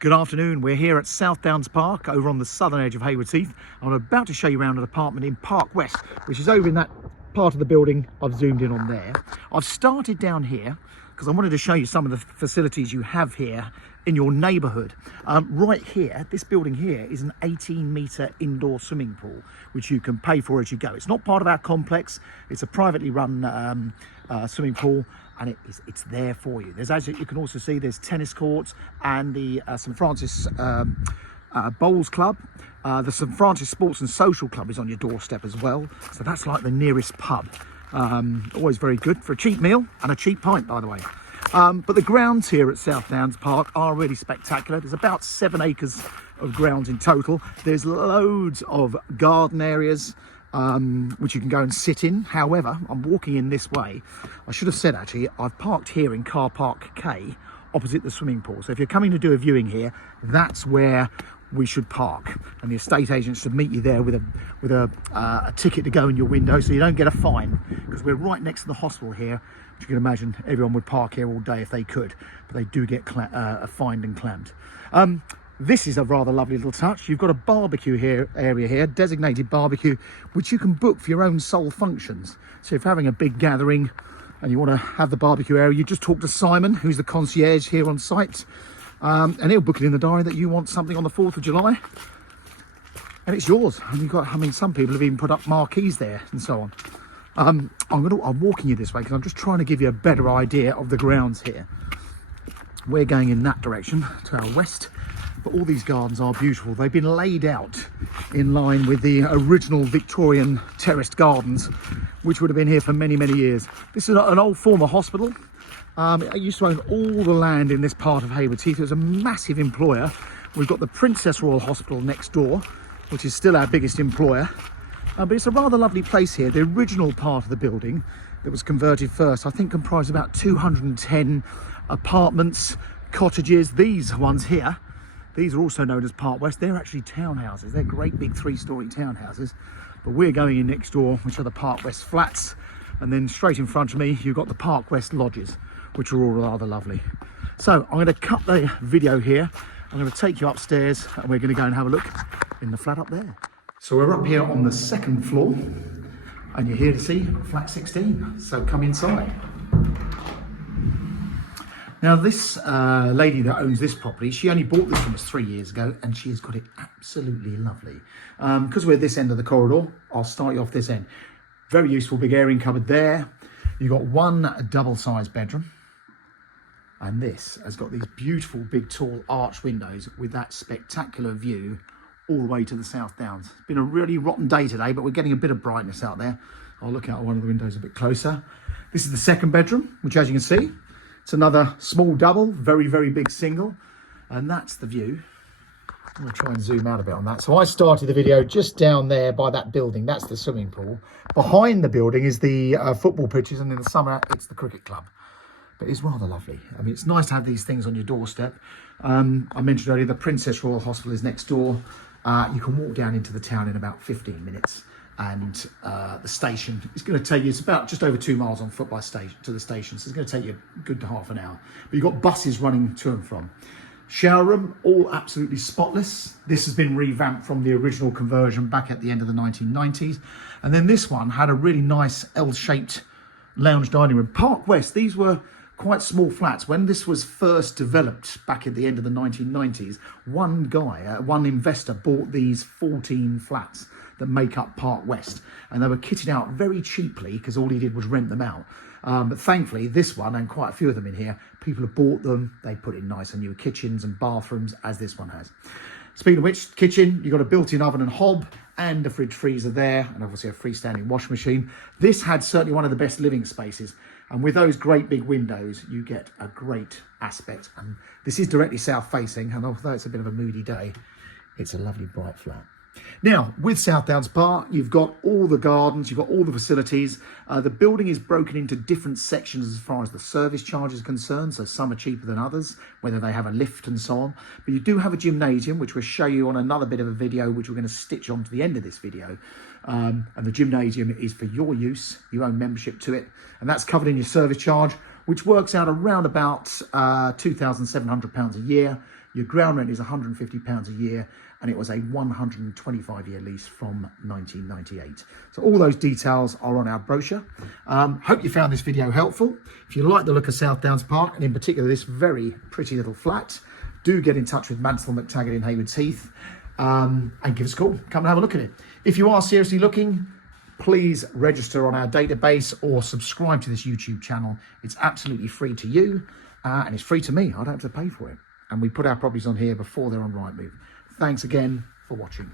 Good afternoon. We're here at South Downs Park over on the southern edge of Haywards Heath. I'm about to show you around an apartment in Park West, which is over in that part of the building I've zoomed in on there. I've started down here because I wanted to show you some of the facilities you have here in your neighbourhood. Right here, this building here is an 18-metre indoor swimming pool, which you can pay for as you go. It's not part of our complex. It's a privately run swimming pool, and it's there for you. There's, as you can also see, there's tennis courts and the St Francis Bowls Club. The St Francis Sports and Social Club is on your doorstep as well. So that's like the nearest pub. Always very good for a cheap meal and a cheap pint, by the way. But the grounds here at South Downs Park are really spectacular. There's about 7 acres of grounds in total. There's loads of garden areas, which you can go and sit in. However, I'm walking in this way. I should have said, actually, I've parked here in car park K opposite the swimming pool. So if you're coming to do a viewing here, that's where we should park, and the estate agent should meet you there with a ticket to go in your window, so you don't get a fine, because we're right next to the hospital here, which you can imagine everyone would park here all day if they could, but they do get fined and clamped. This is a rather lovely little touch. You've got a barbecue area here, designated barbecue, which you can book for your own sole functions. So if you're having a big gathering and you want to have the barbecue area, you just talk to Simon, who's the concierge here on site, and he'll book it in the diary that you want something on the 4th of July, and it's yours. And you've got, I mean, some people have even put up marquees there and so on. I'm walking you this way because I'm just trying to give you a better idea of the grounds here. We're going in that direction to our west, but all these gardens are beautiful. They've been laid out in line with the original Victorian terraced gardens, which would have been here for many, many years. This is an old former hospital. It used to own all the land in this part of Haywards Heath. It was a massive employer. We've got the Princess Royal Hospital next door, which is still our biggest employer. But it's a rather lovely place here. The original part of the building that was converted first, I think, comprised about 210 apartments, cottages. These ones here, these are also known as Park West. They're actually townhouses. They're great big 3-storey townhouses. But we're going in next door, which are the Park West flats. And then straight in front of me, you've got the Park West lodges, which are all rather lovely. So I'm going to cut the video here. I'm going to take you upstairs and we're going to go and have a look in the flat up there. So we're up here on the 2nd floor and you're here to see flat 16. So come inside. Now this lady that owns this property, she only bought this from us 3 years ago, and she has got it absolutely lovely. Because we're at this end of the corridor, I'll start you off this end. Very useful big airing cupboard there. You've got one double-sized bedroom. And this has got these beautiful big tall arch windows with that spectacular view all the way to the South Downs. It's been a really rotten day today, but we're getting a bit of brightness out there. I'll look out one of the windows a bit closer. This is the 2nd bedroom, which, as you can see, it's another small double, very, very big single. And that's the view. I'm going to try and zoom out a bit on that. So I started the video just down there by that building. That's the swimming pool. Behind the building is the football pitches, and in the summer, it's the cricket club. But it's rather lovely. I mean, it's nice to have these things on your doorstep. I mentioned earlier, the Princess Royal Hospital is next door. You can walk down into the town in about 15 minutes. And the station is going to take you, it's about just over 2 miles on foot by station to the station. So it's going to take you a good half an hour. But you've got buses running to and from. Shower room, all absolutely spotless. This has been revamped from the original conversion back at the end of the 1990s. And then this one had a really nice L-shaped lounge dining room. Park West, these were quite small flats. When this was first developed back at the end of the 1990s, one investor bought these 14 flats that make up Park West, and they were kitted out very cheaply because all he did was rent them out. But thankfully, this one, and quite a few of them in here, people have bought them. They put in nicer new kitchens and bathrooms, as this one has. Speaking of which, kitchen, you've got a built-in oven and hob and a fridge freezer there, and obviously a freestanding washing machine. This had certainly one of the best living spaces, and with those great big windows, you get a great aspect. And this is directly south-facing, and although it's a bit of a moody day, it's a lovely bright flat. Now, with South Downs Park, you've got all the gardens, you've got all the facilities. The building is broken into different sections as far as the service charge is concerned, so some are cheaper than others, whether they have a lift and so on. But you do have a gymnasium, which we'll show you on another bit of a video, which we're going to stitch onto the end of this video. And the gymnasium is for your use. You own membership to it, and that's covered in your service charge, which works out around about £2,700 a year. Your ground rent is £150 a year, and it was a 125-year lease from 1998. So all those details are on our brochure. Hope you found this video helpful. If you like the look of South Downs Park, and in particular this very pretty little flat, do get in touch with Mansell McTaggart in Haywards Heath, and give us a call. Come and have a look at it. If you are seriously looking, please register on our database or subscribe to this YouTube channel. It's absolutely free to you, and it's free to me. I don't have to pay for it. And we put our properties on here before they're on Rightmove. Thanks again for watching.